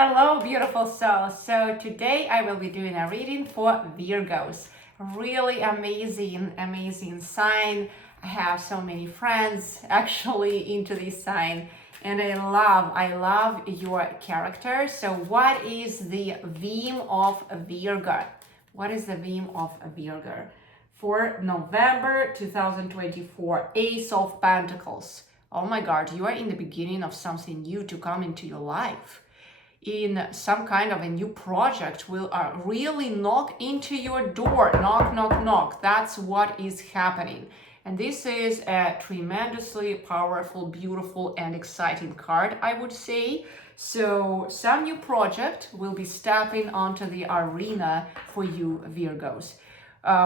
Hello, beautiful souls. So today I will be doing a reading for Virgos. Really amazing sign. I have so many friends actually into this sign, and I love your character. So what is the theme of Virgo? What is the theme of Virgo for November 2024? Ace of Pentacles. Oh my God, you are in the beginning of something new to come into your life. In some kind of a new project will really knock into your door. Knock. That's what is happening. And this is a tremendously powerful, beautiful, and exciting card, I would say. So some new project will be stepping onto the arena for you, Virgos.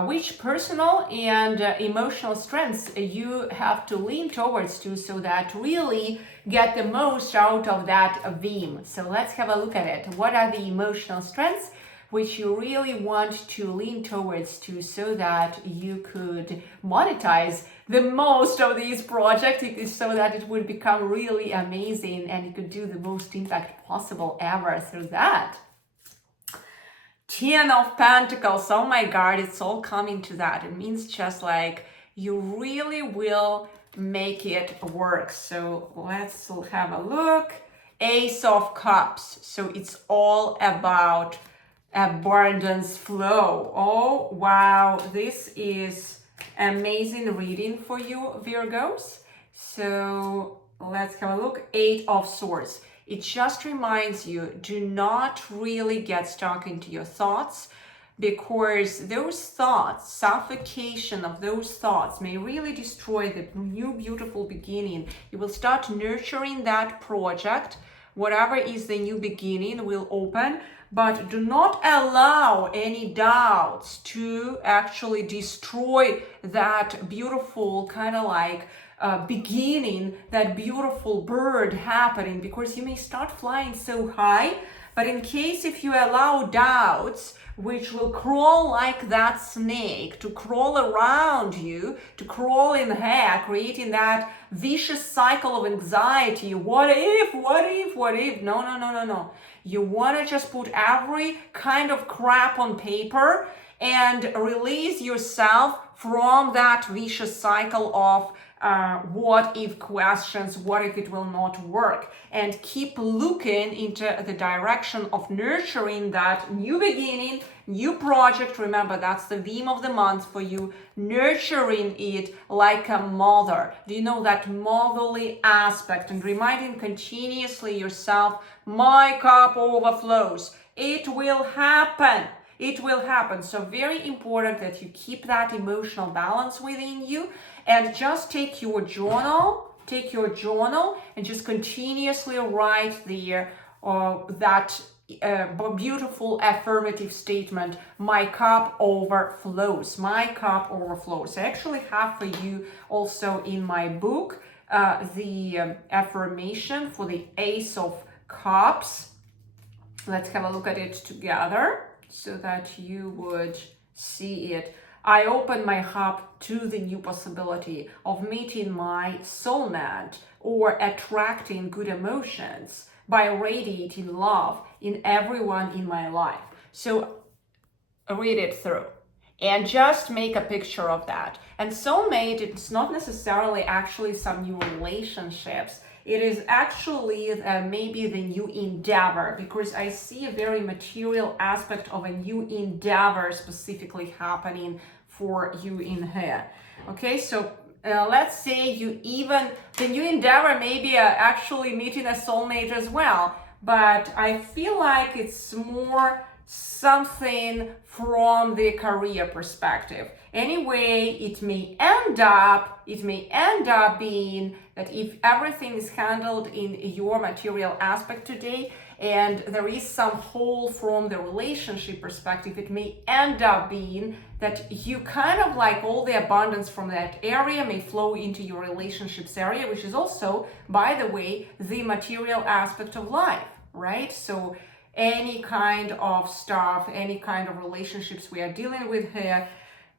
Which personal and emotional strengths you have to lean towards to so that really get the most out of that theme. So let's have a look at it. What are the emotional strengths which you really want to lean towards to so that you could monetize the most of these projects so that it would become really amazing and you could do the most impact possible ever through that? 10 of Pentacles, oh my God, it's all coming to that. It means just like you really will make it work. So let's have a look. Ace of Cups. So it's all about abundance flow. Oh, wow. This is amazing reading for you, Virgos. So let's have a look. 8 of Swords. It just reminds you, do not really get stuck into your thoughts, because those thoughts, suffocation of those thoughts may really destroy the new beautiful beginning. You will start nurturing that project. Whatever is the new beginning will open, but do not allow any doubts to actually destroy that beautiful kind of like beginning, that beautiful bird happening, because you may start flying so high, but in case if you allow doubts, which will crawl like that snake, to crawl around you, to crawl in hair, creating that vicious cycle of anxiety. What if? No. You want to just put every kind of crap on paper and release yourself from that vicious cycle of what if questions, what if it will not work, and keep looking into the direction of nurturing that new beginning, new project. Remember, that's the theme of the month for you, nurturing it like a mother. Do you know that motherly aspect, and reminding continuously yourself, my cup overflows. It will happen. It will happen. So very important that you keep that emotional balance within you, and just take your journal and just continuously write there that beautiful affirmative statement, my cup overflows. My cup overflows. I actually have for you also in my book the affirmation for the Ace of Cups. Let's have a look at it together so that you would see it. I open my heart to the new possibility of meeting my soulmate or attracting good emotions by radiating love in everyone in my life. So read it through and just make a picture of that. And soulmate, it's not necessarily actually some new relationships. It is actually maybe the new endeavor, because I see a very material aspect of a new endeavor specifically happening for you in here. Okay, so let's say the new endeavor may be actually meeting a soulmate as well, but I feel like it's more something from the career perspective. Anyway, it may end up being that if everything is handled in your material aspect today and there is some hole from the relationship perspective, it may end up being that you kind of like all the abundance from that area may flow into your relationships area, which is also, by the way, the material aspect of life, right? So any kind of stuff, any kind of relationships we are dealing with here,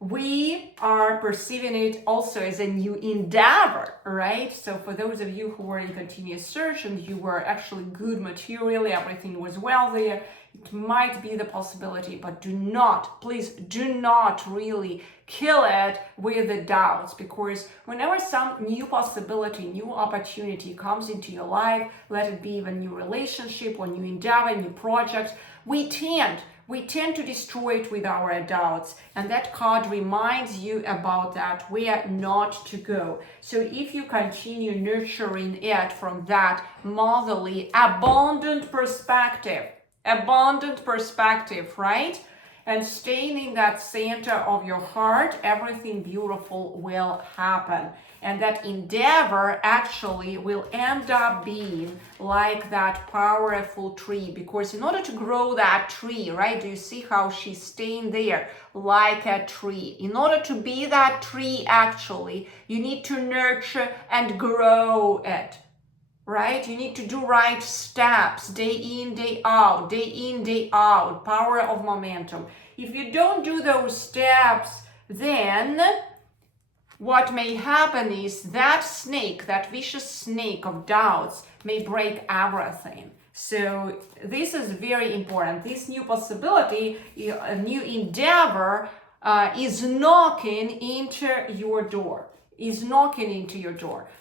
we are perceiving it also as a new endeavor, right? So for those of you who were in continuous search and you were actually good materially, everything was well there, it might be the possibility, but do not, please do not really kill it with the doubts, because whenever some new possibility, new opportunity comes into your life, let it be even new relationship or new endeavor, new project, we tend to destroy it with our doubts, and that card reminds you about that, where not to go. So if you continue nurturing it from that motherly, abundant perspective, right? And staying in that center of your heart, everything beautiful will happen. And that endeavor actually will end up being like that powerful tree. Because in order to grow that tree, right, do you see how she's staying there like a tree? In order to be that tree, actually, you need to nurture and grow it. Right? You need to do right steps, day in, day out, power of momentum. If you don't do those steps, then what may happen is that snake, that vicious snake of doubts, may break everything. So this is very important. This new possibility, a new endeavor is knocking into your door,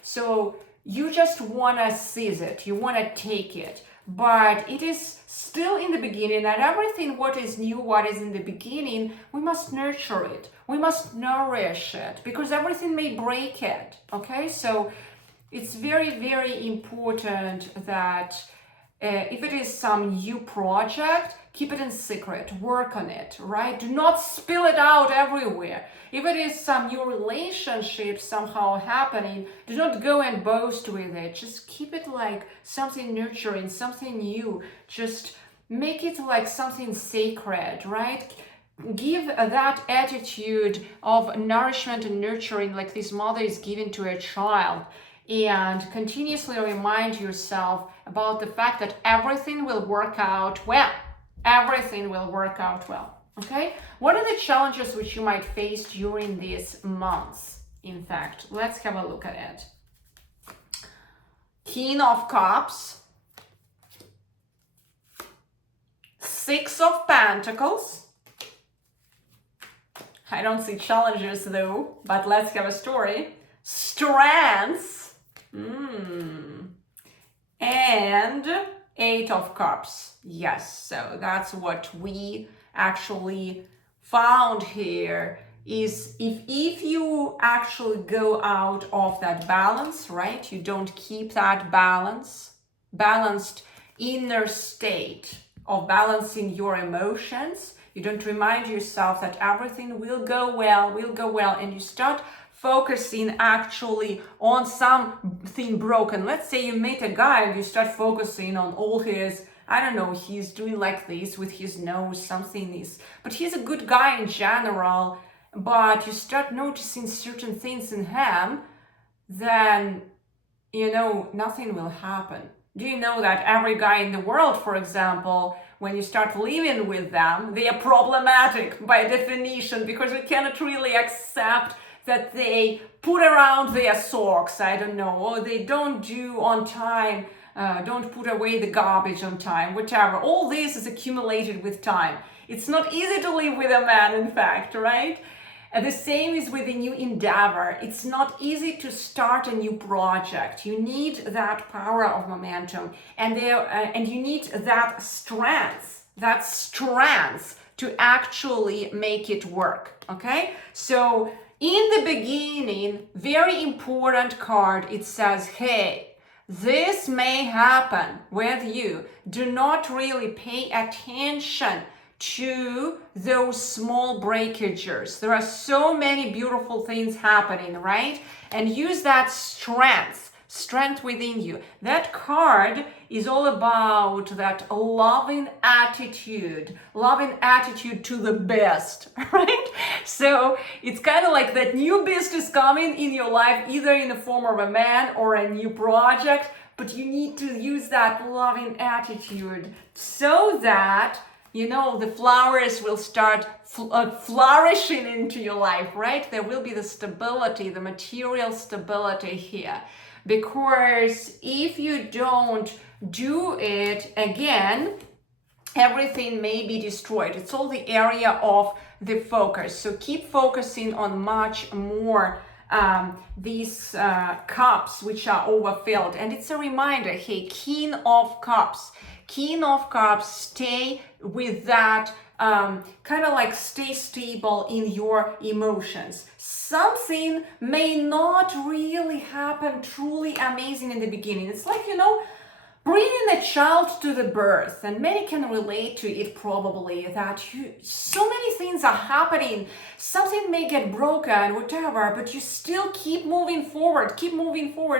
So you just want to seize it, you want to take it, but it is still in the beginning, and everything what is new, what is in the beginning, we must nurture it, we must nourish it, because everything may break it, okay? So it's very, very important that if it is some new project, keep it in secret, work on it, right? Do not spill it out everywhere. If it is some new relationship somehow happening, do not go and boast with it. Just keep it like something nurturing, something new. Just make it like something sacred, right? Give that attitude of nourishment and nurturing like this mother is giving to a child. And continuously remind yourself about the fact that everything will work out well. Everything will work out well. Okay? What are the challenges which you might face during these months? In fact, let's have a look at it. King of Cups, Six of Pentacles. I don't see challenges though, but let's have a story. Strengths. And Eight of Cups. Yes, so that's what we actually found here, is if you actually go out of that balance, right? You don't keep that balanced inner state of balancing your emotions. You don't remind yourself that everything will go well, and you start focusing actually on something broken. Let's say you meet a guy and you start focusing on all his, I don't know, he's doing like this with his nose, something is, but he's a good guy in general, but you start noticing certain things in him, then, nothing will happen. Do you know that every guy in the world, for example, when you start living with them, they are problematic by definition, because we cannot really accept that they put around their socks, I don't know, or they don't do on time, don't put away the garbage on time, whatever. All this is accumulated with time. It's not easy to live with a man, in fact, right? And the same is with a new endeavor. It's not easy to start a new project. You need that power of momentum, and you need that strength to actually make it work, okay? So in the beginning, very important card, it says, hey, this may happen with you. Do not really pay attention to those small breakages. There are so many beautiful things happening, right? And use that strength within you. That card is all about that loving attitude to the best, right? So it's kind of like that new beast is coming in your life, either in the form of a man or a new project, but you need to use that loving attitude so that you know, the flowers will start flourishing into your life, right? There will be the stability, the material stability here. Because if you don't do it, again, everything may be destroyed. It's all the area of the focus. So keep focusing on much more these cups which are overfilled. And it's a reminder, hey, King of Cups. King of Cups, stay with that, kind of like stay stable in your emotions. Something may not really happen truly amazing in the beginning. It's like, you know, bringing a child to the birth, and many can relate to it probably, that so many things are happening, something may get broken, whatever, but you still keep moving forward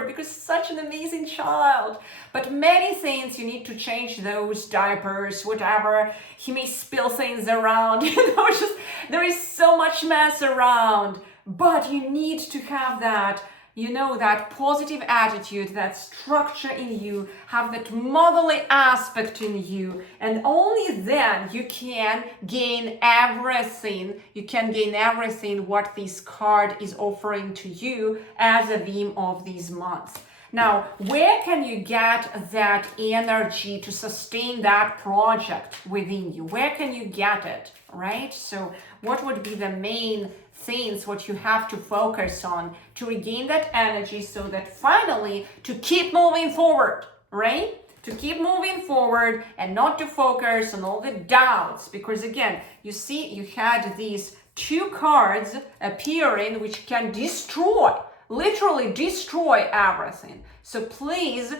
because it's such an amazing child. But many things, you need to change those diapers, whatever, he may spill things around, you know, just there is so much mess around, but you need to have that, you know, that positive attitude, that structure in you, have that motherly aspect in you, and only then you can gain everything. You can gain everything what this card is offering to you as a theme of these months. Now, where can you get that energy to sustain that project within you? Where can you get it, right? So what would be the main things what you have to focus on to regain that energy, so that finally to keep moving forward, right? To keep moving forward and not to focus on all the doubts, because again, you see, you had these two cards appearing which can destroy, literally destroy everything. So please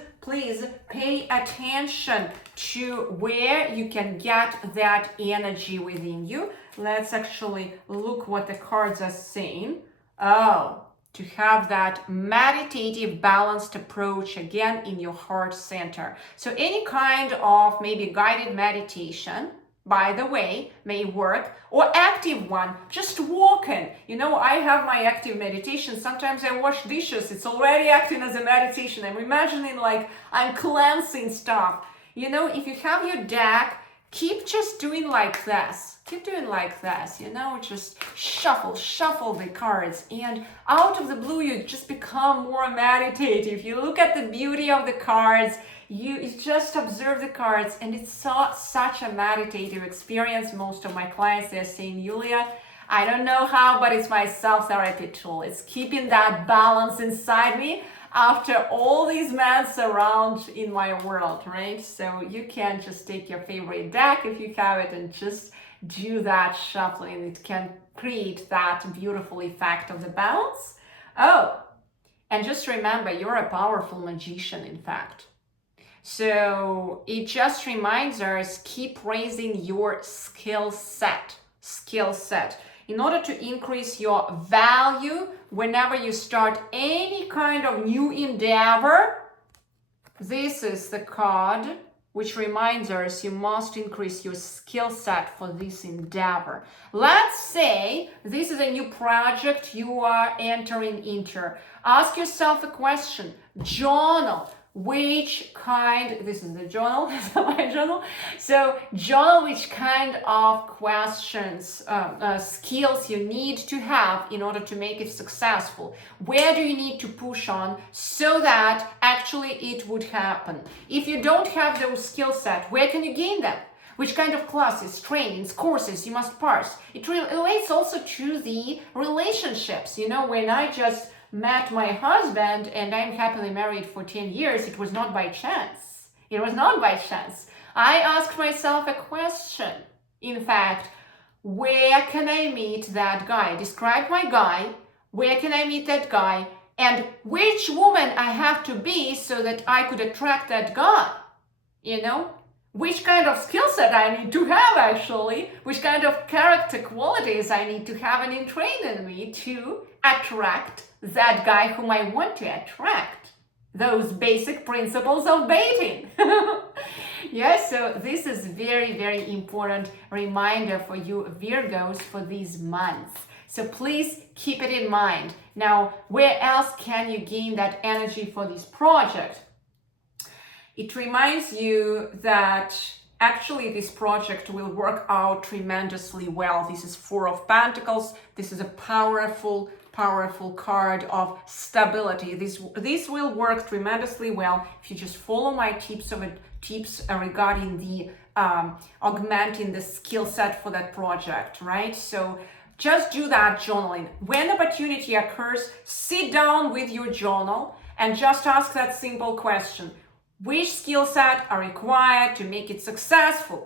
pay attention to where you can get that energy within you. Let's actually look what the cards are saying. Oh, to have that meditative, balanced approach again in your heart center. So any kind of maybe guided meditation, by the way, may work, or active one, just walking. You know, I have my active meditation. Sometimes I wash dishes. It's already acting as a meditation. I'm imagining like I'm cleansing stuff. You know, if you have your deck, keep just doing like this. Keep doing like this, you know, just shuffle the cards, and out of the blue you just become more meditative. You look at the beauty of the cards, you just observe the cards, and it's such a meditative experience. Most of my clients, they're saying, Yulia, I don't know how, but it's my self-therapy tool. It's keeping that balance inside me after all these mess around in my world, right? So you can just take your favorite deck if you have it and just do that shuffling. It can create that beautiful effect of the balance. Oh, and just remember, you're a powerful magician, in fact. So it just reminds us, keep raising your skill set. In order to increase your value whenever you start any kind of new endeavor, this is the card which reminds us you must increase your skill set for this endeavor. Let's say this is a new project you are entering into. Ask yourself a question. Journal. Which kind, this is the journal, this is my journal. So journal which kind of questions, skills you need to have in order to make it successful. Where do you need to push on so that actually it would happen? If you don't have those skill set, where can you gain them? Which kind of classes, trainings, courses you must pass? It relates also to the relationships. You know, when I just met my husband and I'm happily married for 10 years, it was not by chance. It was not by chance. I asked myself a question. In fact, where can I meet that guy? Describe my guy. Where can I meet that guy? And which woman I have to be so that I could attract that guy? You know? Which kind of skill set I need to have actually? Which kind of character qualities I need to have and train in me to attract that guy whom I want to attract. Those basic principles of dating. Yes, so this is very, very important reminder for you Virgos for these months. So please keep it in mind. Now, where else can you gain that energy for this project? It reminds you that actually this project will work out tremendously well. This is Four of Pentacles. This is a powerful card of stability. This will work tremendously well if you just follow my tips regarding the augmenting the skill set for that project, right? So just do that journaling. When opportunity occurs, sit down with your journal and just ask that simple question. Which skill set are required to make it successful?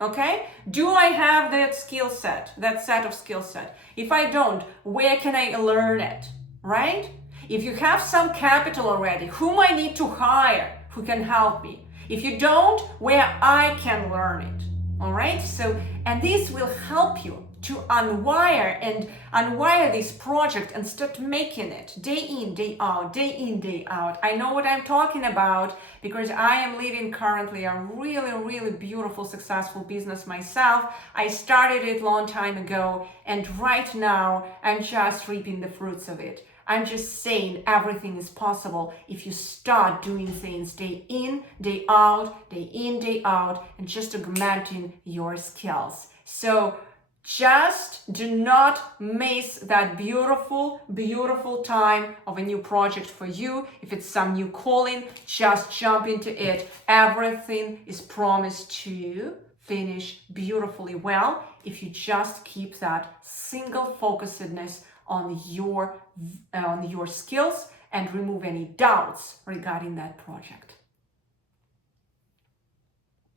Okay? Do I have that skill set, that set of skill set? If I don't, where can I learn it? Right? If you have some capital already, whom I need to hire who can help me? If you don't, where I can learn it. All right? So, and this will help you to unwire this project and start making it day in, day out, day in, day out. I know what I'm talking about because I am leading currently a really beautiful, successful business myself. I started it a long time ago, and right now I'm just reaping the fruits of it. I'm just saying everything is possible if you start doing things day in, day out, day in, day out, and just augmenting your skills. So just do not miss that beautiful time of a new project for you. If it's some new calling, just jump into it. Everything is promised to finish beautifully well if you just keep that single focusedness on your skills and remove any doubts regarding that project.